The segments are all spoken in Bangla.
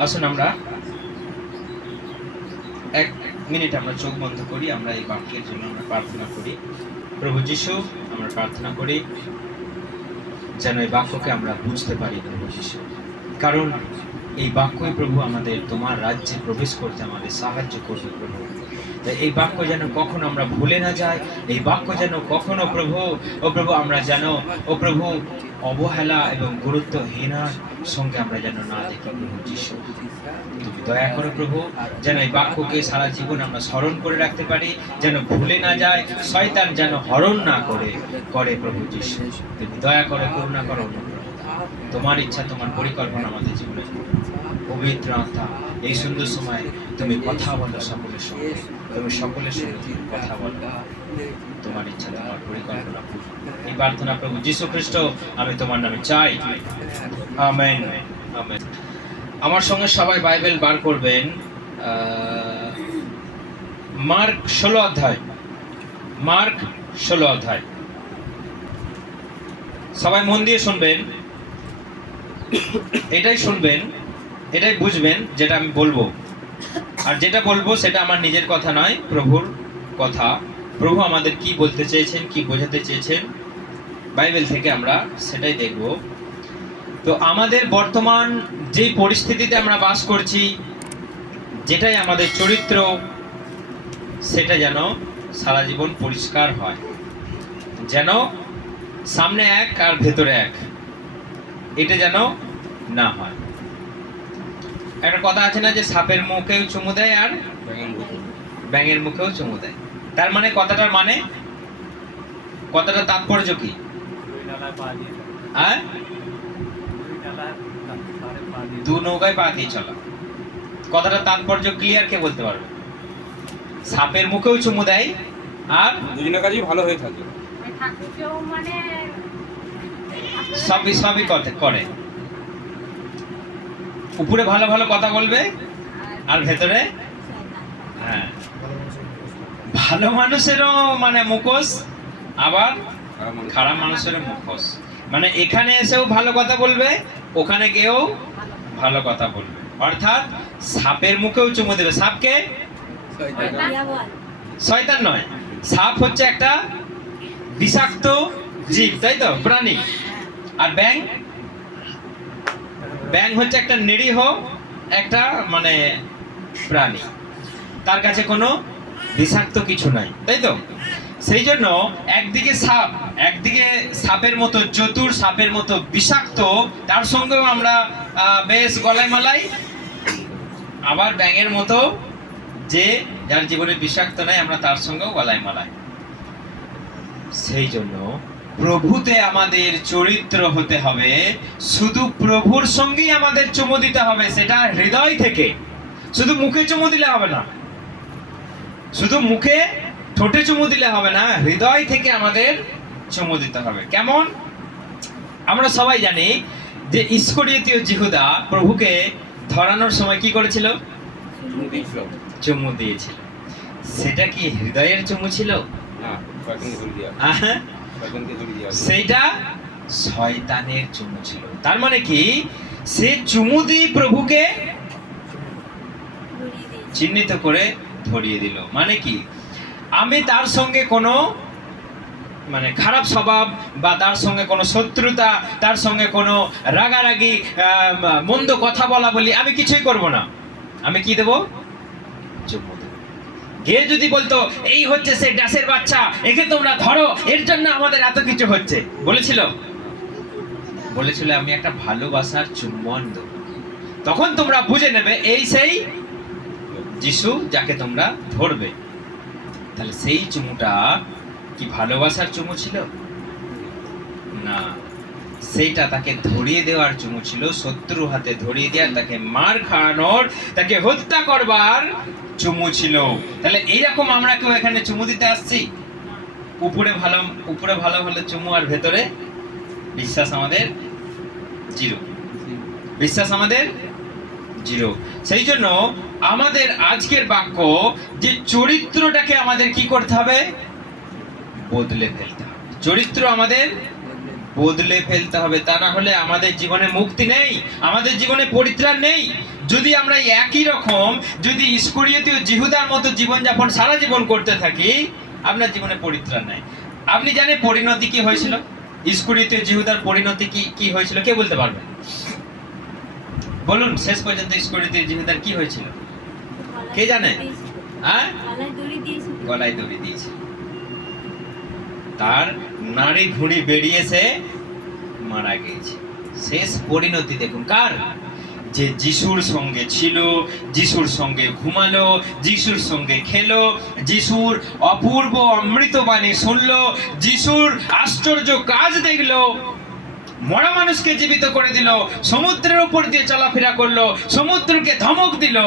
আসুন আমরা 1 মিনিট আমরা চোখ বন্ধ করি, আমরা এই বাক্যের জন্য আমরা প্রার্থনা করি। প্রভু যিশু, আমরা প্রার্থনা করি যেন এই বাক্যকে আমরা বুঝতে পারি প্রভু যিশু, কারণ এই বাক্যই প্রভু আমাদের তোমার রাজ্যে প্রবেশ করতে আমাদের সাহায্য করবে প্রভু। তাই এই বাক্য যেন কখনো আমরা ভুলে না যাই, এই বাক্য যেন কখনো প্রভু আমরা যেন প্রভু অবহেলা এবং গুরুত্বহীনার সঙ্গে আমরা যেন না দেখি প্রভু যিশু। তুমি দয়া করো প্রভু, যেন এই বাক্যকে সারা জীবন আমরা স্মরণ করে রাখতে পারি, যেন ভুলে না যায়, শয়তান যেন হরণ না করে প্রভু যিশু। তুমি দয়া করো, করুণা করো, তোমার ইচ্ছা তোমার পরিকল্পনা আমাদের জীবনে। পবিত্র আত্মা, এই সুন্দর সময় তুমি কথা বলো সকলের সঙ্গে, তুমি সকলের সঙ্গে তুমি কথা বলো, তোমার ইচ্ছা তোমার পরিকল্পনা। এই প্রার্থনা প্রভু যীশু খ্রিস্ট আমি তোমার নামে চাই, আমেন আমেন। আমার সঙ্গে সবাই বাইবেল বার করবেন, মার্ক 16 অধ্যায়, মার্ক 16 অধ্যায়। সবাই মন দিয়ে শুনবেন, এটাই শুনবেন, এটাই বুঝবেন যেটা আমি বলবো, আর যেটা বলবো সেটা আমার নিজের কথা নয়, প্রভুর কথা। প্রভু আমাদের কি বলতে চেয়েছেন, কি বোঝাতে চেয়েছেন বাইবেল থেকে আমরা সেটাই দেখব। তো আমাদের বর্তমান যেই পরিস্থিতিতে আমরা বাস করছি, যেটাই আমাদের চরিত্র, সেটা যেন সারা জীবন পরিষ্কার হয়, যেন সামনে এক আর ভেতরে এক, এটা যেন না হয়। একটা কথা আছে না যে সাপের মুখেও চুমু দেয় আর ব্যাঙের মুখেও চুমু দেয়। তার মানে কথাটার মানে, কথাটার তাৎপর্য কি? দু নৌকায় পা দিয়ে চলা। কথাটার তাৎপর্য ক্লিয়ার কে বলতে পারবে? সাপের মুখেও চুমু দেয় আর দুজনের কাজই ভালো হয়ে থাকে, সবই করে। উপরে ভালো ভালো কথা বলবে আর ভেতরে হ্যাঁ, ভালো মানুষেরও মানে মুখোশ, আবার খারাপ মানুষেরও মুখোশ। মানে এখানে এসেও ভালো কথা বলবে, ওখানে গিয়েও ভালো কথা বলবে। অর্থাৎ সাপের মুখেও চুমু দেবে। সাপকে? শয়তান নয়, সাপ হচ্ছে একটা বিষাক্ত জীব, তাই তো, প্রাণী। আর ব্যাঙ হচ্ছে একটা নিরীহ একটা মানে প্রাণী, তার কাছে কোনো বিষাক্ত কিছু নাই, তাই তো। সেই জন্য একদিকে সাপ, একদিকে সাপের মতো চতুর, সাপের মতো বিষাক্ত, তার সঙ্গেও আমরা বেশ গলায় মালাই। আবার ব্যাঙের মতো যে যার জীবনে বিষাক্ত নাই, আমরা তার সঙ্গেও গলায় মালাই। সেই জন্য প্রভুতে আমাদের চরিত্র হতে হবে, শুধু প্রভুর সঙ্গেই আমাদের চুমু দিতে হবে, সেটা হৃদয় থেকে। শুধু মুখে চুমু দিলে হবে না, শুধু মুখে ঠোঁটে চুমু দিলে হবে না, হৃদয় থেকে আমাদের চুমু দিতে হবে। কেমন? আমরা সবাই জানি যে ইস্করিয়তীয় জিহুদা প্রভুকে ধরানোর সময় কি করেছিল? চুমু দিয়েছিল। সেটা কি হৃদয়ের চুমু ছিল? সেইটা শয়তানের চুমু ছিল। তার মানে কি, সে চুমু দিয়ে প্রভুকে চিহ্নিত করে ধরিয়ে দিল। মানে কি, আমি তার সঙ্গে কোনো মানে খারাপ স্বভাব বা তার সঙ্গে কোনো শত্রুতা, তার সঙ্গে কোনো রাগারাগি, মন্দ কথা বলা বলি আমি কিছুই করব না। আমি কি দেব? চুমু দেব। গে যদি বলতো এই হচ্ছে সে ডাসের বাচ্চা, একে তোমরা ধরো, এর জন্য আমাদের এত কিছু হচ্ছে, বলেছিল আমি একটা ভালোবাসার চুম্বন দেব, তখন তোমরা বুঝে নেবে এই সেই যিশু যাকে তোমরা ধরবে। তাহলে সেই চুমুটা কি ভালোবাসার চুমু ছিল? না, সেইটা তাকে ধরিয়ে দেওয়ার চুমু ছিল, শত্রু হাতে ধরিয়ে দেওয়ার, তাকে মার খাওয়ানোর, তাকে হত্যা করবার চুমু ছিল। তাহলে এইরকম আমরা কেউ এখানে চুমু দিতে আসছি? উপরে ভালো ভালো চুমু আর ভেতরে বিশ্বাস আমাদের জিরো, বিশ্বাস আমাদের জিরো। সেই জন্য আমাদের আজকের বাক্য যে চরিত্রটাকে আমাদের কি করতে হবে? বদলে ফেলতে হবে। চরিত্র আমাদের বদলে ফেলতে হবে, তা না হলে আমাদের জীবনে মুক্তি নেই, আমাদের জীবনে পরিত্রাণ নেই। যদি আমরা একই রকম যদি ইস্করিয়তীয় জিহুদার মতো জীবনযাপন সারা জীবন করতে থাকি, আপনার জীবনে পরিত্রাণ নাই। আপনি জানেন পরিণতি কি হয়েছিল? ইস্করিয়তীয় জিহুদার পরিণতি কি হয়েছিল? কে বলতে পারবেন? বলুন, শেষ পর্যন্ত ইস্করিয়তীয় জিহুদার কি হয়েছিল? কে জানে? হ্যাঁ, গলায় দড়ি দিয়েছে। তার নাড়ি ভুঁড়ি বেরিয়েছে, মারা গিয়েছে। শেষ পরিণতি দেখুন কার? যে যিশুর সঙ্গে ছিল, যিশুর সঙ্গে ঘুমালো, যিশুর সঙ্গে খেলো, যিশুর অপূর্ব অমৃতবাণী শুনলো, যিশুর আশ্চর্য কাজ দেখলো, মরা মানুষকে জীবিত করে দিল, সমুদ্রের উপর দিয়ে চলাফেরা করলো, সমুদ্রকে ধমক দিল।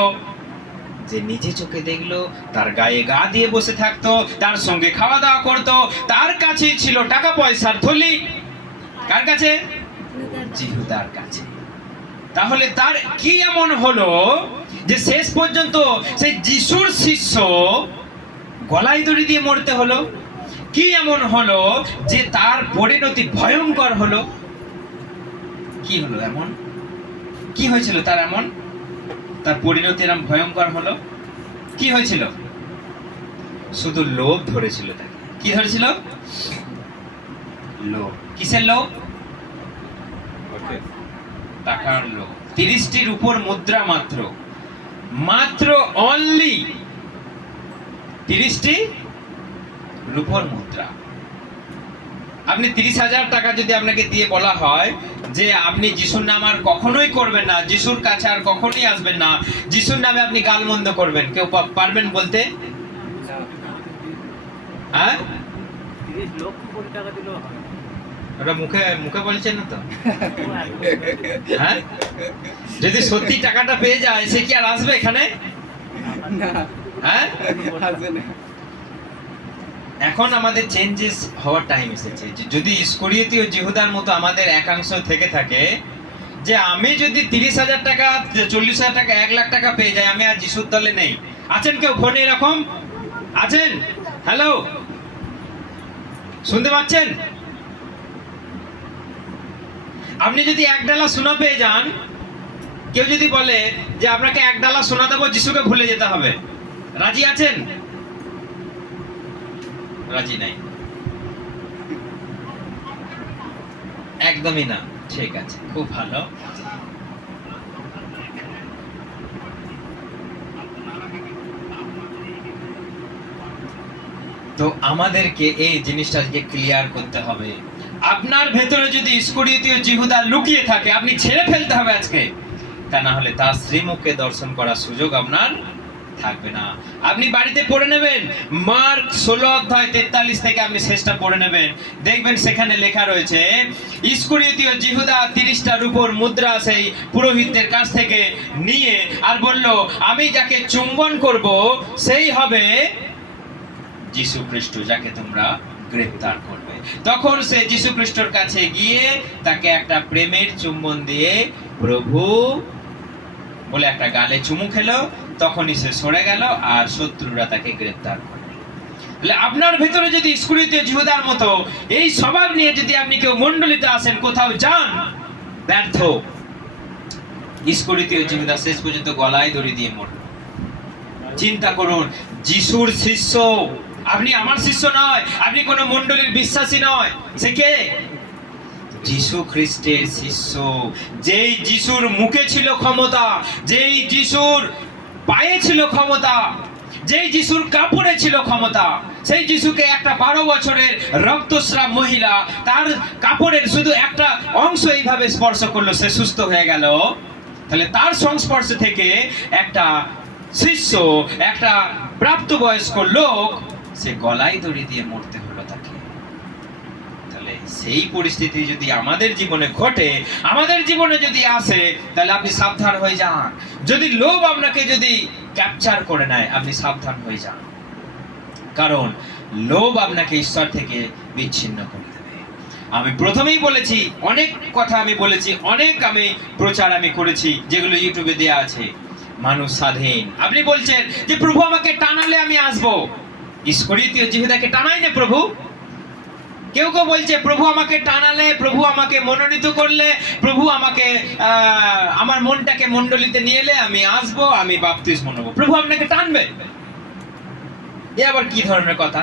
যে নিজে চোখে দেখলো, তার গায়ে গা দিয়ে বসে থাকতো, তার সঙ্গে খাওয়া দাওয়া করতো, তার কাছেই ছিল টাকা পয়সার থলি। কার কাছে? জিহুদার কাছে। তাহলে তার কি এমন হলো যে শেষ পর্যন্ত সেই যিশুর শিষ্য গলায় দড়ি দিয়ে মরতে হলো? কি এমন হলো যে তার পরিণতি ভয়ঙ্কর হলো? কি হলো এমন? কি হয়েছিল তার এমন? তার পরিণতি এরকম ভয়ঙ্কর হলো? কি হয়েছিল? শুধু লোভ ধরেছিল তাকে। কি ধরেছিল? লোভ। কিসের লোভ? টাকার লোভ। 30টির উপর মুদ্রা মাত্র, মাত্র অনলি 30টি রূপোর মুদ্রা। আপনি 30,000 টাকা যদি আপনাকে দিয়ে বলা হয় যে আপনি যিশুর নাম আর কখনোই করবেন না, যিশুর কাছে আর কখনোই আসবেন না, যিশুর নামে আপনি গালমন্দ করবেন, কেউ পারবেন বলতে? হ্যাঁ, 30 লক্ষ কোটি টাকা দিলেও হয়। ওটা মুখে মুখে বলছেন না তো? হ্যাঁ, যদি সত্যি টাকাটা পেয়ে যায় সে কি আর আসবে এখানে? হ্যাঁ, এখন আমাদের চেঞ্জেস হওয়ার টাইম এসেছে। যদি ইস্করিয়তীয় জিহুদার মতো আমাদের একাংশ থেকে থাকে যে আমি যদি 30,000 টাকা, 40,000 টাকা, 1 লাখ টাকা পেয়ে যাই, আমি আর যিশুর দলে নেই। আছেন কেউ ফোনে এরকম? আছেন? হ্যালো, শুনতে পাচ্ছেন? আপনি যদি 1 ডালা সোনা পেয়ে যান, কেউ যদি বলে যে আপনাকে 1 ডালা সোনা দেবো, যিশুকে ভুলে যেতে হবে, রাজি আছেন? রাজি নাই, একদমই না। ঠিক আছে, খুব ভালো। তো আমাদেরকে এই জিনিসটাকে ক্লিয়ার করতে হবে। আপনার ভেতরে যদি ইস্করিয়তীয় জিহুদা লুকিয়ে থাকে, আপনি ছেড়ে ফেলতে হবে আজকে, তা না হলে তার শ্রীমুখকে দর্শন করার সুযোগ আপনার থাকবে না। আপনি বাড়িতে পড়ে নেবেন, মার্ক 16 অধ্যায় 43 থেকে আপনি শেষটা পড়ে নেবেন, দেখবেন সেখানে লেখা রয়েছে ইস্করিয়তীয় জিহুদা 30টা রূপোর মুদ্রা সেই পুরোহিতদের কাছ থেকে নিয়ে আর বলল, আমি যাকে চুম্বন করব সেই হবে যিশু খ্রিস্ট, যাকে তোমরা গ্রেফতার করবে। তখন সে যিশু খ্রিস্টর কাছে গিয়ে তাকে একটা প্রেমের চুম্বন দিয়ে প্রভু বলে একটা গালে চুমু খেলো। তখনই সে সরে গেল আর শত্রুরা তাকে গ্রেফতার করল। আপনার ভেতরে যদি ইস্করিয়তীয় জিহুদার মতো এই স্বভাব নিয়ে যদি আপনি কেউ মণ্ডলীতে আসেন, কোথাও যান ব্যর্থ, ইস্করিয়তীয় জিহুদা শেষ পর্যন্ত গলায় দড়ি দিয়ে মরল। চিন্তা করুন, যিশুর শিষ্য, আপনি আমার শিষ্য নয়, আপনি কোন মণ্ডলীর বিশ্বাসী নয়, সে কে? যিশু খ্রিস্টের শিষ্য। যেই যিশুর মুখে ছিল ক্ষমতা, যেই যিশুর পায়ে ছিল ক্ষমতা, যেই যিশুর কাপড়ে ছিল ক্ষমতা, সেই যিশুকে একটা 12 বছরের রক্তস্রাব মহিলা তার কাপড়ের শুধু একটা অংশ এইভাবে স্পর্শ করলো, সে সুস্থ হয়ে গেল। তাহলে তার সংস্পর্শ থেকে একটা শিষ্য, একটা প্রাপ্তবয়স্ক লোক, সে গলায় দড়ি দিয়ে মরতে হলো তাকে। তাহলে সেই পরিস্থিতি যদি আমাদের জীবনে ঘটে, আমাদের জীবনে যদি আসে, তাহলে আপনি সাবধান হয়ে যান। যদি লোভ আপনাকে যদি ক্যাপচার করে নেয়, আপনি সাবধান হয়ে যান, কারণ লোভ আপনাকে ঈশ্বর থেকে বিচ্ছিন্ন করে দেবে। আমি প্রথমেই বলেছি, অনেক কথা আমি বলেছি, অনেক আমি প্রচার আমি করেছি, যেগুলো ইউটিউবে দেয়া আছে। মানুষ স্বাধীন। আপনি বলছেন যে প্রভু আমাকে টানালে আমি আসবো। ইস্করিয়তীয় জিহুদাকে টানাই না প্রভু, কেউ কেউ বলছে প্রভু আমাকে টানালে, প্রভু আমাকে মনোনীত করলে, প্রভু আমাকে আমার মনটাকে মণ্ডলীতে নিয়ে এলে আমি আসবো, আমি বাপ্তিস্ম নেবো। প্রভু আপনাকে টানবে? এ আবার কি ধরনের কথা?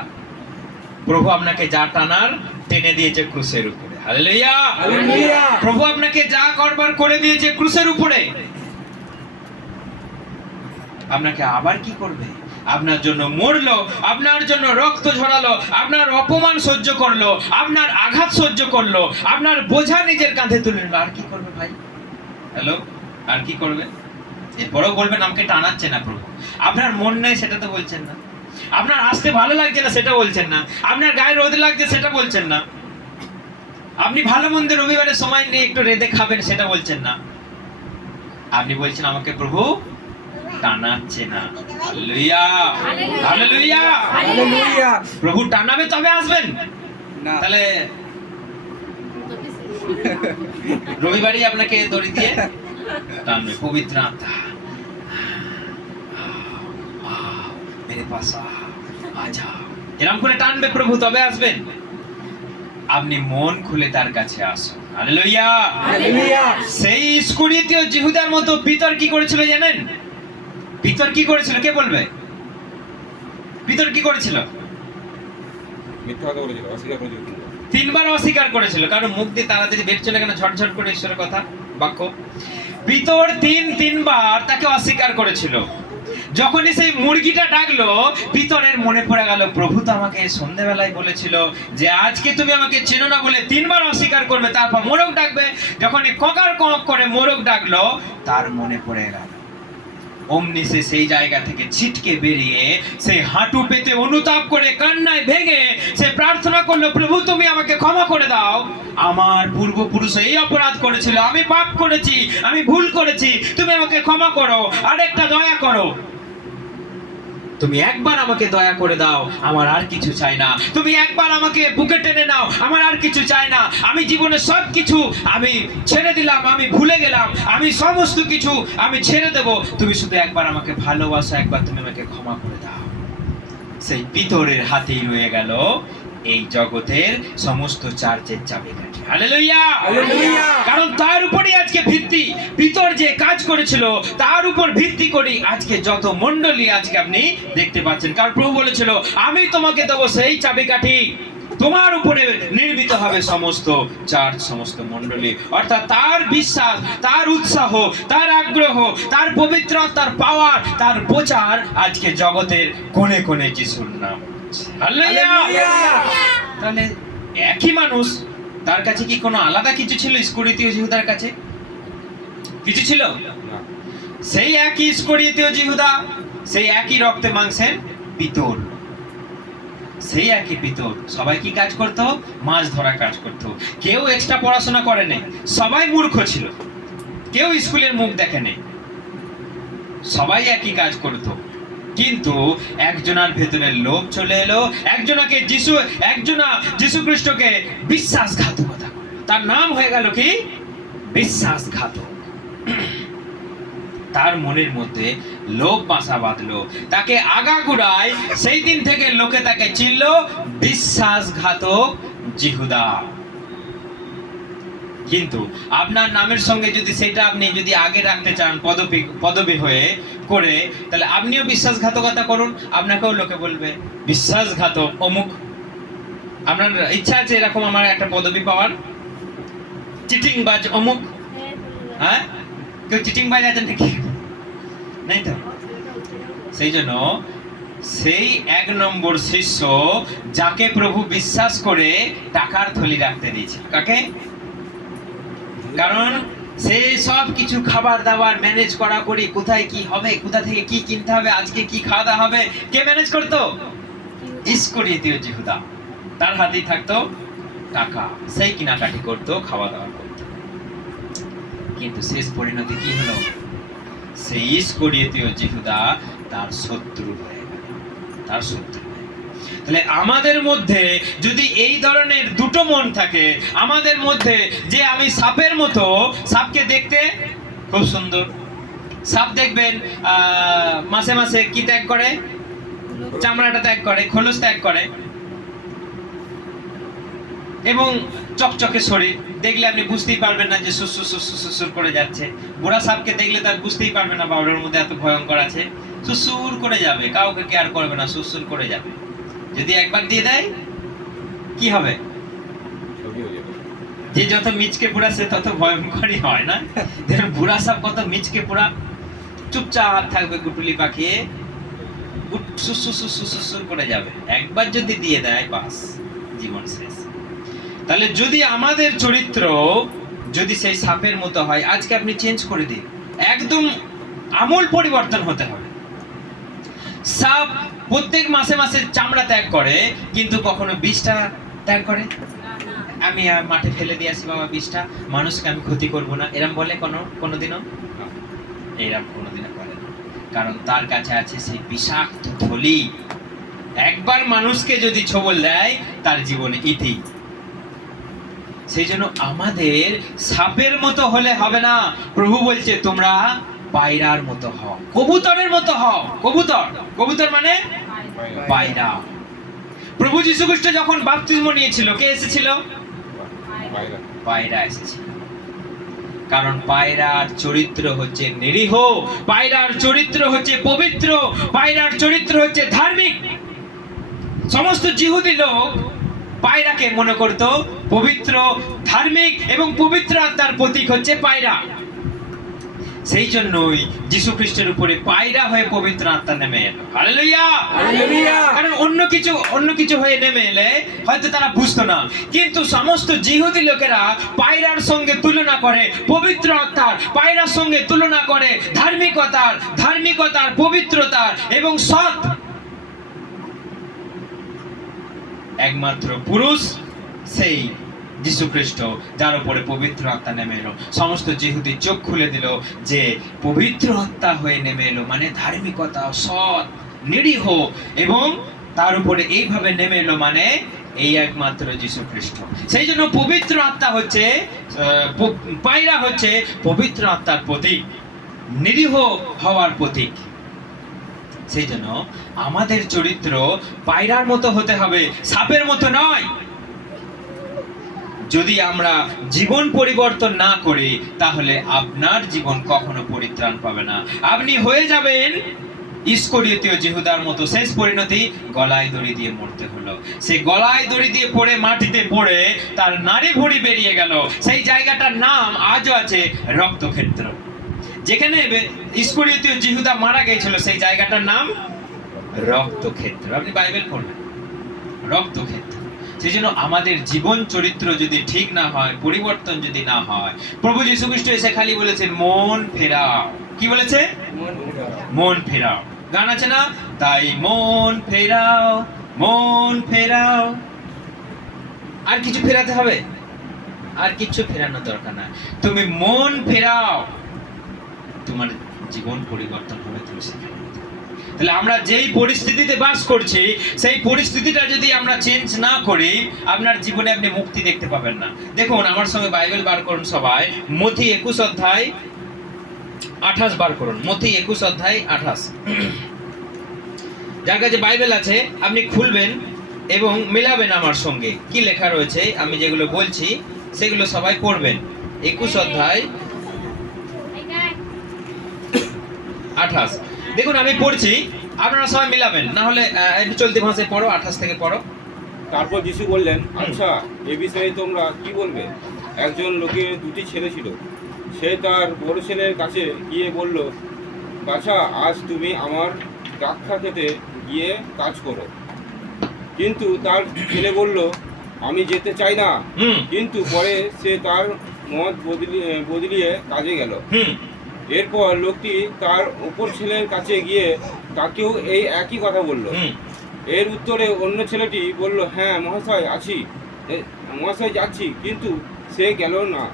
প্রভু আপনাকে যা টানার টেনে দিয়েছে ক্রুশের উপরে। হালেলুয়া! হালেলুয়া! প্রভু আপনাকে যা করবার করে দিয়েছে ক্রুশের উপরে। আপনাকে আবার কি করবে? আপনার জন্য মরলো, আপনার জন্য রক্ত ঝরালো, আপনার অপমান সহ্য করলো, আপনার আঘাত সহ্য করলো, আপনার বোঝা নিজের কাঁধে তুলে নিল। আর কি করবে ভাই? হ্যালো, আর কি করবে? এরপরেও বলবেন আমাকে টানাচ্ছে না প্রভু। আপনার মন নেই সেটা তো বলছেন না, আপনার আসতে ভালো লাগছে না সেটা বলছেন না, আপনার গায়ে রোদ লাগছে সেটা বলছেন না, আপনি ভালো মন্দের রবিবারে সময় নিয়ে একটু রেঁধে খাবেন সেটা বলছেন না। আপনি বলছেন আমাকে প্রভু টানাচ্ছে না। হালেলুয়া! হালেলুয়া! হালেলুয়া! প্রভু টানাবে তবে আসবেন। না, তাহলে রবিবারই আপনাকে দড়ি দিয়ে টানবে। পবিত্র আত্মা মেরে পাস আজা, এরকম করে টানবে প্রভু, তবে আসবেন। আপনি মন খুলে তার কাছে আসুন। হালেলুয়া! হালেলুয়া! সেই ইস্করিয়তীয় জিহুদার মতো পিতর কি করেছিল জানেন? পিতর কি করেছিল? কে বলবে? পিতর কি করেছিল? মিথ্যা কথা বলেছিল, অস্বীকার করেছিল। 3 বার অস্বীকার করেছিল। কারণ মুখ দিয়ে তাড়াতাড়ি বের চলে কেন ঝটঝট করে ঈশ্বরের কথা বাক্য? পিতর তিনবার তাকে অস্বীকার করেছিল। যখনই সেই মুরগিটা ডাকলো, পিতরের মনে পড়ে গেল প্রভু তো আমাকে সন্ধ্যাবেলায় বলেছিল যে আজকে তুমি আমাকে চেনো না বলে 3 বার অস্বীকার করবে, তারপর মোরগ ডাকবে। যখন ককার কক করে মোরগ ডাকলো, তার মনে পড়ে গেল। অমনি সে সেই জায়গা থেকে ছিটকে বেরিয়ে সে হাঁটু পেতে অনুতাপ করে কান্নায় ভেঙে সে প্রার্থনা করলো, প্রভু তুমি আমাকে ক্ষমা করে দাও, আমার পূর্বপুরুষ এই অপরাধ করেছিল, আমি পাপ করেছি, আমি ভুল করেছি, তুমি আমাকে ক্ষমা করো, আরেকটা দয়া করো, তুমি একবার আমাকে দয়া করে দাও, আমার আর কিছু চাই না, তুমি একবার আমাকে বুকে টেনে নাও, আমার আর কিছু চাই না, আমি জীবনে সব কিছু আমি ছেড়ে দিলাম, আমি ভুলে গেলাম, আমি সমস্ত কিছু আমি ছেড়ে দেব, তুমি শুধু একবার আমাকে ভালোবাসো, একবার তুমি আমাকে ক্ষমা করে দাও। সেই পিতরের হাতেই রয়ে গেল এই জগতের সমস্ত চার্চের চাবিকাঠি। হালেলুয়া! হালেলুয়া! কারণ তার উপরই আজকে ভিত্তি, পিতর যে কাজ করেছিল তার উপর ভিত্তি করি আজকে যত মণ্ডলী আজকে আপনি দেখতে পাচ্ছেন। কারণ প্রভু বলেছিল আমি তোমাকে দেবো সেই চাবিকাঠি, তোমার উপরে নির্মিত হবে সমস্ত চার্চ, সমস্ত মণ্ডলী। অর্থাৎ তার বিশ্বাস, তার উৎসাহ, তার আগ্রহ, তার পবিত্রতার পাওয়ার, তার প্রচার আজকে জগতের কোণে কোণে যিশুর নাম। হালেলুয়া! তাহলে একই মানুষ, তার কাছে কি কোনো আলাদা কিছু ছিল? ইস্করিয়তীয় জিহুদার কাছে কিছু ছিল? না, সেই একই ইস্করিয়তীয় জিহুদা, সেই একই রক্তে মাংসের পিতর, সেই একই পিতর। সবাই কি কাজ করতো? মাছ ধরা কাজ করতো। কেউ এক্সট্রা পড়াশোনা করে নাই, সবাই মূর্খ ছিল, কেউ স্কুলের মুখ দেখে নেই, সবাই একই কাজ করতো। কিন্তু একজনার ভেতরে লোভ চলে এলো, একজনা যিশু খ্রিস্টকে বিশ্বাসঘাতকতা করলো। তার নাম হয়ে গেল কি? বিশ্বাসঘাতক। তার মনের মধ্যে লোভ বাসা বাঁধলো, তাকে আগাগোড়ায় সেই দিন থেকে লোকে তাকে চিনল বিশ্বাসঘাতক জিহুদা। কিন্তু আপনার নামের সঙ্গে যদি সেটা আপনি যদি আগে রাখতে চান পদবী হয়ে করে, তাহলে আপনিও বিশ্বাসঘাতকতা করুন, আপনাকেও লোকে বলবে বিশ্বাসঘাতক অমুক। আপনার ইচ্ছা আছে এরকম আমার একটা পদবী পাওয়ার? চিটিংবাজ অমুক? হ্যাঁ, কেউ চিটিংবাজ আছেন নাকি? নেই তো। সেই জন্য সেই 1 নম্বর শিষ্য যাকে প্রভু বিশ্বাস করে টাকার থলি রাখতে দিয়েছিল, কাকে? কারণ সে সব কিছু খাবার দাবার ম্যানেজ করা করি, কোথায় কি হবে, কোথা থেকে কি কিনতে হবে, আজকে কি খাওয়া দাওয়া হবে, কে ম্যানেজ করতো? ইস্করিয়তীয় জিহুদা। তার হাতেই থাকতো টাকা, সেই কিনাকাটি করতো, খাওয়া দাওয়া করতো। কিন্তু শেষ পরিণতি কি হলো? সেই ইস্করিয়তীয় জিহুদা তার শত্রু হয়ে গেল, তার শত্রু। তাহলে আমাদের মধ্যে যদি এই ধরনের দুটো মন থাকে, আমাদের মধ্যে যে আমি সাপের মতো, সাপকে দেখতে খুব সুন্দর, সাপ দেখবেন মাসে মাসে কি ত্যাগ করে? চামড়াটা ত্যাগ করে, খোলস ত্যাগ করে। এবং চকচকে শরীর, দেখলে আপনি বুঝতেই পারবেন না যে সুসুর সুসুর সুসুর করে যাচ্ছে। বুড়া সাপকে দেখলে তার বুঝতেই পারবেন না বাউলের মধ্যে এত ভয়ঙ্কর আছে, সুসুর করে যাবে, কাউকে কেয়ার করবে না, সুসুর করে যাবে। যদি একবার দিয়ে দেয় কি হবে? ছবি হয়ে যাবে। যে যত মিচকে পোড়া সে তত ভয়ঙ্করই হয় না? দেখুন বুড়া সাপ কত মিচকে পোড়া, চুপচাপ থাকবে গুটুলি পাকিয়ে, সুসুর করে যাবে। একবার যদি দিয়ে দেয় বাস, জীবন শেষ। তাহলে যদি আমাদের চরিত্র যদি সেই সাপের মতো হয়, আজকে আপনি চেঞ্জ করে দিন, একদম আমূল পরিবর্তন হতে হবে। সাপ প্রত্যেক মাসে মাসে চামড়া ত্যাগ করে, কিন্তু কখনো বিষটা ত্যাগ করে? আমি মাঠে ফেলে দিয়ে আসি বাবা বিষটা, মানুষকে আমি ক্ষতি করব না, এরম বলে কোনোদিনও? এরম কোনোদিনও বলে না। কারণ তার কাছে আছে সেই বিষাক্ত থলি। একবার মানুষকে যদি ছোবল দেয় তার জীবনে ইতি। সেই জন্য আমাদের সাপের মতো হলে হবে না। প্রভু বলছে তোমরা পায়রার মতো হও, কবুতরের মতো হও। কবুতর মানে পায়রা। প্রভু যীশু খ্রিস্ট যখন বাপ্তিস্ম নিয়েছিল, কে এসেছিল? বাইরে। পায়রা এসেছিল। কারণ পায়রার চরিত্র হচ্ছে নিরীহ, পায়রার চরিত্র হচ্ছে পবিত্র, পায়রার চরিত্র হচ্ছে ধার্মিক। সমস্ত জিহুদি লোক পায়রাকে মনে করত পবিত্র, ধার্মিক এবং পবিত্র আত্মার প্রতীক হচ্ছে পায়রা। সেই জন্যই যীশু খ্রিস্টের উপরে পায়রা হয়ে পবিত্র আত্মা নেমে এলো। হালেলুয়া! হালেলুয়া! কারণ অন্য কিছু হয়ে নেমে এলে হয়তো তারা বুঝতো না, কিন্তু সমস্ত জিহুদি লোকেরা পায়রার সঙ্গে তুলনা করে পবিত্র আত্মার, পায়রার সঙ্গে তুলনা করে ধার্মিকতার, পবিত্রতার এবং সৎ। একমাত্র পুরুষ সেই যীশু খ্রিস্ট, যার উপরে পবিত্র আত্মা নেমে এলো। সমস্ত জিহুদি চোখ খুলে দিল যে পবিত্র আত্মা হয়ে নেমে এলো মানে ধার্মিকতা, সৎ, নিরীহ, এবং তার উপরে এইভাবে নেমে এলো মানে এই একমাত্র যীশু খ্রিস্ট। সেই জন্য পবিত্র আত্মা হচ্ছে পায়রা হচ্ছে পবিত্র আত্মার প্রতীক, নিরীহ হওয়ার প্রতীক। সেই জন্য আমাদের চরিত্র পায়রার মতো হতে হবে, সাপের মতো নয়। যদি আমরা জীবন পরিবর্তন না করি তাহলে আপনার জীবন কখনো পরিত্রাণ পাবে না। আপনি হয়ে যাবেন ইস্করিয়তীয় জিহুদার মতো। শেষ পরিণতি গলায় দড়ি দিয়ে মরতে হলো। সে গলায় দড়ি দিয়ে পড়ে মাটিতে পড়ে তার নাড়ি ভুঁড়ি বেরিয়ে গেল। সেই জায়গাটার নাম আজও আছে রক্তক্ষেত্র। যেখানে ইস্করিয়তীয় জিহুদা মারা গিয়েছিল সেই জায়গাটার নাম রক্তক্ষেত্র। আপনি বাইবেল পড়বেন, রক্তক্ষেত্র। সেই জন্য আমাদের জীবন চরিত্র যদি ঠিক না হয়, পরিবর্তন যদি না হয়, প্রভু যীশু খ্রিস্ট এসে খালি বলেছেন মন ফেরাও। কি বলেছে? মন ফেরাও। গান আছে না? তাই মন ফেরাও, মন ফেরাও। আর কিছু ফেরাতে হবে? আর কিছু ফেরানোর দরকার না। তুমি মন ফেরাও, তোমার জীবন পরিবর্তন হবে। তুমি সেখানে তাহলে আমরা যেই পরিস্থিতিতে বাস করছি সেই পরিস্থিতিটা যদি আমরা চেঞ্জ না করি, আপনার জীবনে আপনি মুক্তি দেখতে পাবেন না। দেখুন আমার সঙ্গে বাইবেল বার করুন সবাই, মথি 21 অধ্যায় 28 বার করুন। মথি 21 অধ্যায় 28। যার কাছে বাইবেল আছে আপনি খুলবেন এবং মেলাবেন আমার সঙ্গে কি লেখা রয়েছে। আমি যেগুলো বলছি সেগুলো সবাই পড়বেন। 21 অধ্যায় 28। দেখুন আমি পড়ছি, আপনারা সবাই মিলাবেন, না হলে একটু চলতি ভাষায় পড়ো, 28 থেকে পড়ো। তারপর যিশু বললেন, আচ্ছা এ বিষয়ে তোমরা কি বলবে? একজন লোকের 2টি ছেলে ছিল। সে তার বড় ছেলের কাছে গিয়ে বলল, বাছা, আজ তুমি আমার দ্রাক্ষা খেতে গিয়ে কাজ করো। কিন্তু তার ছেলে বলল, আমি যেতে চাই না। কিন্তু পরে সে তার মত বদলিয়ে কাজে গেল। এরপর লোকটি তার অপর ছেলের কাছে গিয়ে তাকেও এই একই কথা বলল। এর উত্তরে অন্য ছেলেটি বলল, হ্যাঁ মহাশয় মহাশয় যাচ্ছি। কিন্তু সে গেল না।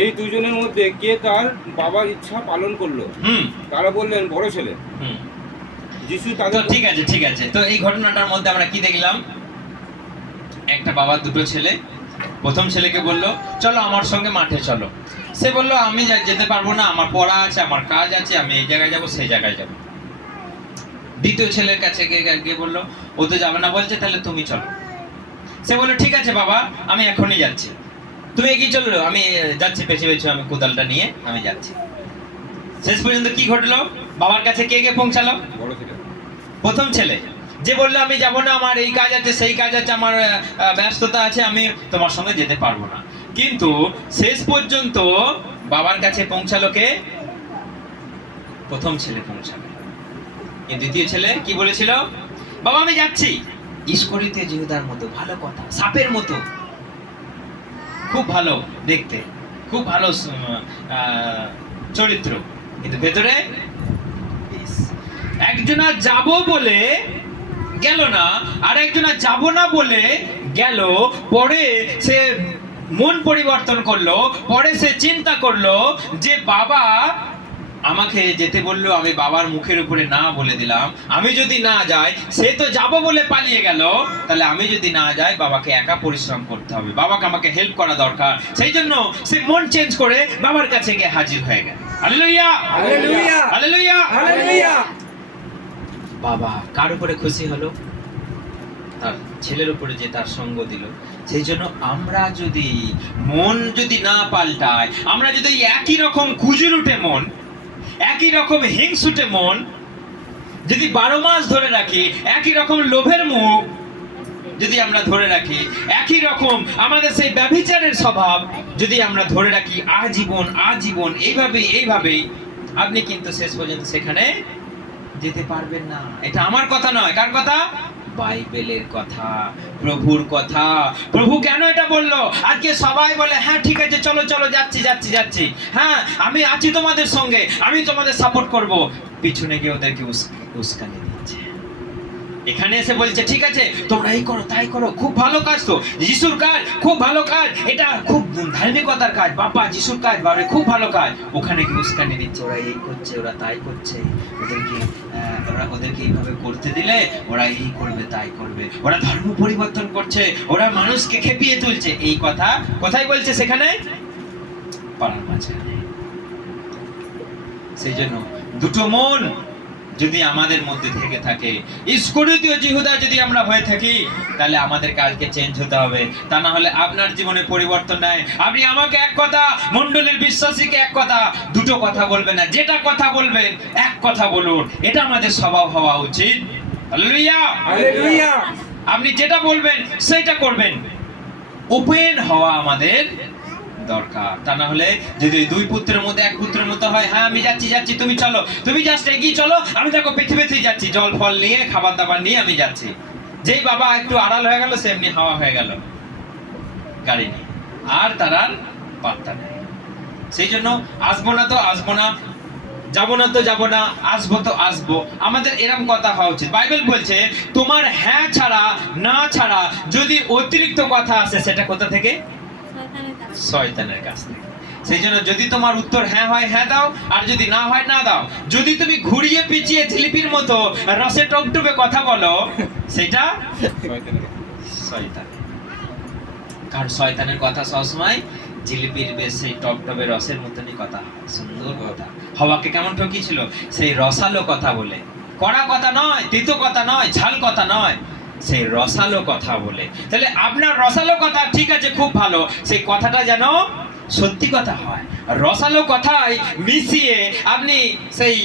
এই দুজনের মধ্যে কে তার বাবার ইচ্ছা পালন করলো? তারা বললেন বড় ছেলে। যিশু তাদের ঠিক আছে। তো এই ঘটনাটার মধ্যে আমরা কি দেখলাম? একটা বাবার দুটো ছেলে। প্রথম ছেলেকে বলল, চলো আমার সঙ্গে মাঠে চলো। সে বলল, আমি যেতে পারবো না, আমার পড়া আছে, আমার কাজ আছে, আমি এই জায়গায় যাবো, সেই জায়গায় যাবো। দ্বিতীয় ছেলের কাছে গিয়ে বললো, ও তো যাবে না বলছে, তাহলে তুমি চলো। সে বললো ঠিক আছে বাবা, আমি এখনই যাচ্ছি, তুমি এগিয়ে চলো, আমি যাচ্ছি, পেছে পেছে আমি কোদালটা নিয়ে আমি যাচ্ছি। শেষ পর্যন্ত কি ঘটলো? বাবার কাছে কে কে পৌঁছালো? বড় ছেলে। প্রথম ছেলে, যে বললো আমি যাব না, আমার এই কাজ আছে সেই কাজ আছে, আমার ব্যস্ততা আছে, আমি তোমার সঙ্গে যেতে পারবো না। কিন্তু শেষ পর্যন্ত বাবার কাছে পৌঁছালো কে? প্রথম ছেলে পৌঁছালো। কিন্তু দ্বিতীয় ছেলে কি বলেছিল? বাবা আমি যাচ্ছি। ইস্করিতে জিহুদার মতো, ভালো কথা, সাপের মতো, খুব ভালো দেখতে, খুব ভালো চরিত্র, কিন্তু ভেতরে বিষ। একজনা যাব বলে গেল না, আর একজনা যাব না বলে গেল, পরে সে মন পরিবর্তন করলো, পরে সে চিন্তা করলো যে বাবা আমাকে যেতে বললো, আমি বাবার মুখের উপরে না বলে দিলাম, আমি যদি না যাই, সে তো যাব বলে পালিয়ে গেল, তাহলে আমি যদি না যাই বাবাকে একা পরিশ্রম করতে হবে, বাবাকে আমাকে হেল্প করা দরকার। সেই জন্য সে মন চেঞ্জ করে বাবার কাছে গিয়ে হাজির হয়ে গেল। Hallelujah, hallelujah, hallelujah, hallelujah. বাবা কার উপরে খুশি হলো? তার ছেলের উপরে, যে তার সঙ্গ দিল। সেই জন্য আমরা যদি মন যদি না পাল্টায়, আমরা যদি একই রকম কুজুরুটে মন, একই রকম হিংসুটে মন যদি 12 মাস ধরে রাখি, একই রকম লোভের মুখ যদি আমরা ধরে রাখি, একই রকম আমাদের সেই ব্যভিচারের স্বভাব যদি আমরা ধরে রাখি আজীবন আজীবন এইভাবেই, আপনি কিন্তু শেষ পর্যন্ত সেখানে যেতে পারবেন না। এটা আমার কথা নয়, কার কথা? বাইবেলের কথা, প্রভুর কথা। প্রভু কেন এটা বললো? আজকে সবাই বলে হ্যাঁ ঠিক আছে, চলো চলো, যাচ্ছি যাচ্ছি যাচ্ছি, হ্যাঁ আমি আছি তোমাদের সঙ্গে, আমি তোমাদের সাপোর্ট করব, পিছনে গিয়ে ওদেরকে উস্কানি দিচ্ছে। এখানে এসে বলছে ঠিক আছে তোমরা এই করো তাই করো, খুব ভালো কাজ, তো যিশুর কাজ খুব ভালো কাজ, এটা খুব ধার্মিকতার কাজ, বাবা যিশুর কাজ, বাবা খুব ভালো কাজ। ওখানে কি উস্কানি দিচ্ছে, ওরা এই করছে, ওরা তাই করছে, ওদেরকে এইভাবে করতে দিলে ওরা এই করবে তাই করবে, ওরা ধর্ম পরিবর্তন করছে, ওরা মানুষকে খেপিয়ে তুলছে। এই কথা কোথায় বলছে? সেখানে পাড়ার মাঝখানে। সেই জন্য দুটো মন যদি আমাদের মধ্যে থেকে থাকে, ইস্করিতীয় জিহুদা যদি আমরা হয়ে থাকি, তাহলে আমাদের কাজকে চেঞ্জ হতে হবে। তা না হলে আপনার জীবনে পরিবর্তন নাই। আপনি আমাকে এক কথা, মণ্ডলীর বিশ্বাসীকে এক কথা, দুটো কথা বলবেন না, যেটা কথা বলবেন এক কথা বলুন, এটা আমাদের স্বভাব হওয়া উচিত। Hallelujah, hallelujah. আপনি যেটা বলবেন সেটা করবেন, ওপেন হওয়া আমাদের দরকার। তা না হলে যদি দুই পুত্রের মধ্যে এক পুত্রের মতো হয়, হ্যাঁ আমি যাচ্ছি যাচ্ছি, তুমি চলো, তুমি জাস্ট এগিয়ে চলো, আমি দেখো পৃথিবীতেই যাচ্ছি, জল ফল নিয়ে খাবার দাবার নিয়ে আমি যাচ্ছি। যেই বাবা একটু আড়াল হয়ে গেল, সে এমনি হাওয়া হয়ে গেল গাড়ি নিয়ে, আর তার আর পাত্তা নেই। সেই জন্য আসবো না তো আসবো না, যাবো না তো যাবো না, আসবো তো আসবো, আমাদের এরকম কথা হওয়া উচিত। বাইবেল বলছে তোমার হ্যাঁ ছাড়া না ছাড়া যদি অতিরিক্ত কথা আসে, সেটা কোথা থেকে? শয়তানের কাছ থেকে। সেই জন্য যদি তোমার উত্তর হ্যাঁ হয় হ্যাঁ দাও, আর যদি না হয় না দাও। যদি তুমি ঘুরিয়ে পিছিয়ে জিলিপির মতো রসে টপটপে কথা বলো, সেটা শয়তান। কারণ শয়তানের কথা সবসময় জিলিপির বেশ সেই টপটপে রসের মতনই কথা, সুন্দর কথা। হওয়াকে কেমন ঠকিয়েছিল? সেই রসালো কথা বলে, কড়া কথা নয়, তিতো কথা নয়, ঝাল কথা নয়, সেই রসালো কথা বলে। তাহলে আপনার রসালো কথা ঠিক আছে, খুব ভালো, সেই কথাটা যেন সত্যি কথা হয়। রসালো কথায় মিশিয়ে আপনি সেই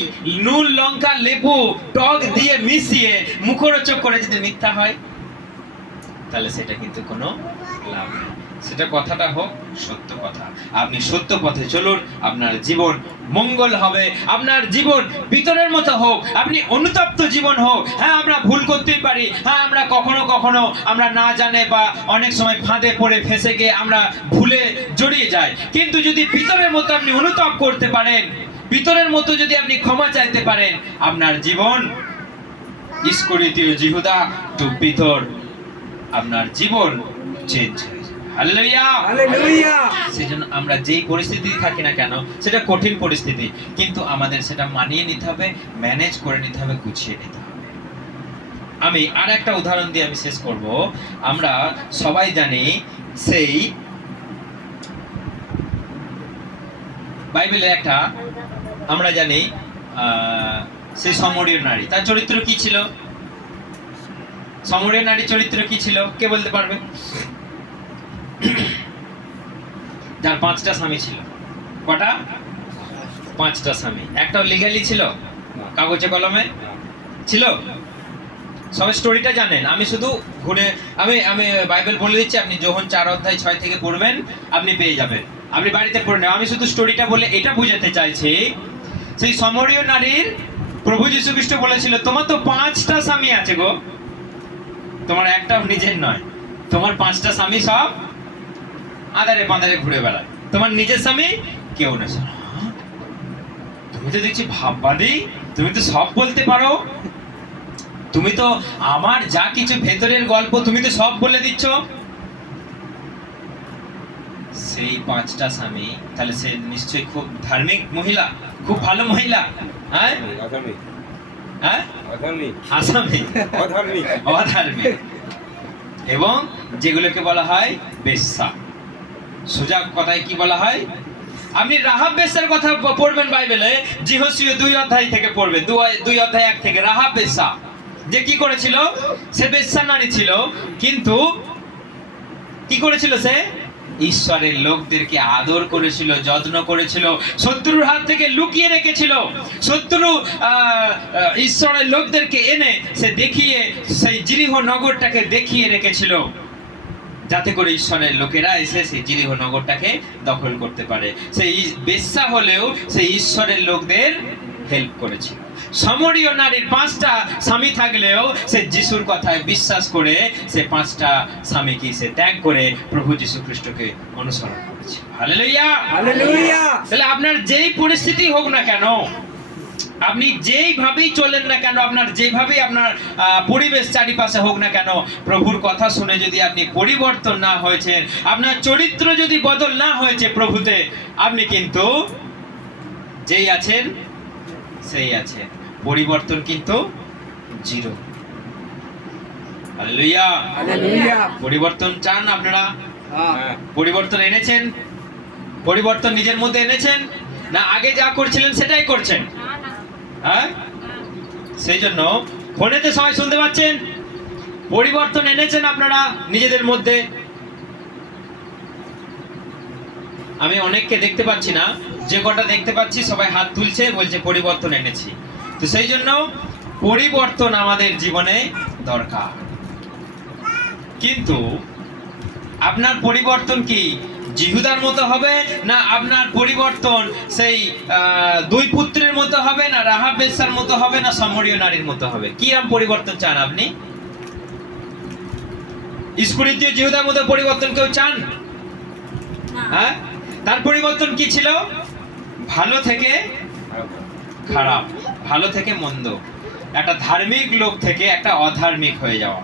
নুন লঙ্কা লেবু টক দিয়ে মিশিয়ে মুখরোচক করে যদি মিথ্যা হয়, তাহলে সেটা কিন্তু কোনো লাভ নেই। সেটা কথাটা হোক সত্য কথা। আপনি সত্য পথে চলুন, আপনার জীবন মঙ্গল হবে, আপনার জীবন ভিতরের মতো হোক, আপনি অনুতপ্ত জীবন হোক। হ্যাঁ আমরা ভুল করতেই পারি, হ্যাঁ আমরা কখনো কখনো আমরা না জানে বা অনেক সময় ফাঁদে পড়ে ফেসে গিয়ে আমরা ভুলে জড়িয়ে যাই, কিন্তু যদি ভিতরের মতো আপনি অনুতাপ করতে পারেন, ভিতরের মতো যদি আপনি ক্ষমা চাইতে পারেন, আপনার জীবন ইস্করিতীয় জিহুদা টু ভিতর, আপনার জীবন চেঞ্জ হয়ে যাবে। Hallelujah, hallelujah. সেজন্য আমরা যেই পরিস্থিতি থাকি না কেন, সেটা কঠিন পরিস্থিতি, কিন্তু আমাদের সেটা মানিয়ে নিতে হবে, ম্যানেজ করে নিতে হবে, গুছিয়ে নিতে হবে। আমি আর একটা উদাহরণ দিয়ে আমি শেষ করব। আমরা সবাই জানি সেই বাইবেলে একটা, আমরা জানি, সেই সমরীয় নারী, তার চরিত্র কি ছিল? সমরীয় নারী চরিত্র কি ছিল কে বলতে পারবে? যার 5টা স্বামী ছিল। কটা? 5টা স্বামী। একটাও লিগালি ছিল? না। কাগজে কলমে না। ছিল? সবাই স্টোরিটা জানেন। আমি শুধু ঘুরে আমি আমি বাইবেল বলে দিচ্ছি, আপনি যোহন 4:6 থেকে পড়বেন, আপনি পেয়ে যাবেন। আপনি বাড়িতে পড়ে নেন। আমি শুধু স্টোরিটা বলে এটা বোঝাতে চাইছি, সেই সমরীয় নারীর প্রভু যীশু খ্রিস্ট বলেছিল, তোমার তো 5টা স্বামী আছে গো, তোমার একটাও নিজের নয়, তোমার 5টা স্বামী সব আদারে বাঁদারে ঘুরে বেড়ায়, তোমার নিজের স্বামী কেউ না। তুমি তো দেখছি ভাববাদী, তুমি তো সব বলতে পারো, তুমি তো আমার যা কিছু ভেতরের গল্প তুমি তো সব বলে দিচ্ছ। সেই 5টা স্বামী, তাহলে সে নিশ্চয়ই খুব ধার্মিক মহিলা, খুব ভালো মহিলা। হ্যাঁ অধার্মিক। হ্যাঁ অধার্মিক। আসামি, অধার্মিক। অধার্মিক, এবং যেগুলোকে বলা হয় বেশ্যা। সোজা কথায় কি বলা হয়? আপনি রাহাব বেশ্যার কথা পড়বেন বাইবেলে, যিহোশীয় 2 থেকে পড়বেন, 2:1 থেকে। রাহাব বেশ্যা যে কি করেছিল, সে বেশ্যা নারী ছিল, কিন্তু কি করেছিল সে? ঈশ্বরের লোকদেরকে আদর করেছিল, যত্ন করেছিল, শত্রুর হাত থেকে লুকিয়ে রেখেছিল। শত্রু ঈশ্বরের লোকদেরকে এনে সে দেখিয়ে, সেই জিরিহ নগরটাকে দেখিয়ে রেখেছিল, যাতে করে ঈশ্বরের লোকেরা এসে সেই জিরিহ নগরটাকে দখল করতে পারে। সেই বেশ্যা হলেও সেই ঈশ্বরের লোকদের হেল্প করেছিল। সমরীয় নারীর 5টা স্বামী থাকলেও সে যিশুর কথায় বিশ্বাস করে সে 5টা স্বামীকে সে ত্যাগ করে প্রভু যীশু খ্রিস্টকে অনুসরণ করেছে। Hallelujah, hallelujah. তাহলে আপনার যেই পরিস্থিতি হোক না কেন, আপনি যেইভাবেই চলেন না কেন, আপনার যেভাবেই আপনার পরিবেশ চারিপাশে হোক না কেন, প্রভুর কথা শুনে যদি আপনি পরিবর্তন না হয়েছেন, আপনার চরিত্র যদি বদল না হয়েছে প্রভুতে, আপনি কিন্তু যেই আছেন সেই আছেন, পরিবর্তন কিন্তু জিরো। Hallelujah, hallelujah. পরিবর্তন চান আপনারা? হ্যাঁ। পরিবর্তন এনেছেন? পরিবর্তন নিজের মধ্যে এনেছেন না আগে যা করছিলেন সেটাই করছেন? হ্যাঁ, সেই জন্য ফোনেতে সবাই শুনতে পাচ্ছেন, পরিবর্তন এনেছেন আপনারা নিজেদের মধ্যে? আমি অনেককে দেখতে পাচ্ছি না, যে কটা দেখতে পাচ্ছি সবাই হাত তুলছে, বলছে পরিবর্তন এনেছি। তো সেই জন্য পরিবর্তন আমাদের জীবনে দরকার। কিন্তু আপনার পরিবর্তন কি জিহুদার মতো হবে, না আপনার পরিবর্তন সেই 2 পুত্রের মতো হবে, না রাহাব বেশ্যার মতো হবে, না সমরীয় নারীর মতো হবে? কিরকম পরিবর্তন চান আপনি? ইস্করিতীয় জিহুদার মতো পরিবর্তন কেউ চান? হ্যাঁ, তার পরিবর্তন কি ছিল? ভালো থেকে খারাপ, ভালো থেকে মন্দ, একটা ধার্মিক লোক থেকে একটা অধার্মিক হয়ে যাওয়া,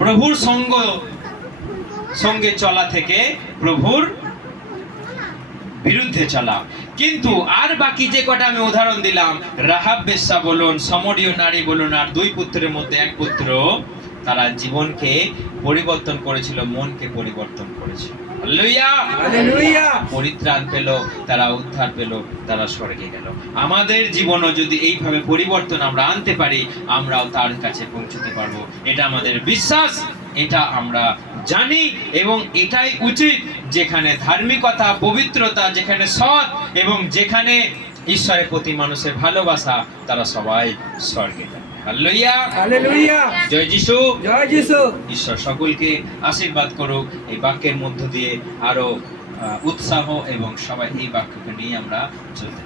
প্রভুর সঙ্গে চলা থেকে প্রভুর বিরুদ্ধে চলা। কিন্তু আর বাকি যে কটা আমি উদাহরণ দিলাম, রাহাব বেশ্যা বলুন, সমরীয় নারী বলুন, আর 2 পুত্রের মধ্যে 1 পুত্র, তারা জীবনকে পরিবর্তন করেছিল, মনকে পরিবর্তন করেছিল। Hallelujah, hallelujah. পরিত্রাণ পেল, তারা উদ্ধার পেল, তারা স্বর্গে গেল। আমাদের জীবনও যদি এইভাবে পরিবর্তন আমরা আনতে পারি, আমরাও তার কাছে পৌঁছতে পারবো। এটা আমাদের বিশ্বাস, এটা আমরা জানি, এবং এটাই উচিত। যেখানে ধার্মিকতা, পবিত্রতা, যেখানে সৎ, এবং যেখানে ঈশ্বরের প্রতি মানুষের ভালোবাসা, তারা সবাই স্বর্গে যাবে। Hallelujah, hallelujah. জয় যিশু। জয় যিশু। ঈশ্বর সকলকে আশীর্বাদ করুক। এই বাক্যের মধ্য দিয়ে আরো উৎসাহ, এবং সবাই এই বাক্যকে নিয়ে আমরা চলতে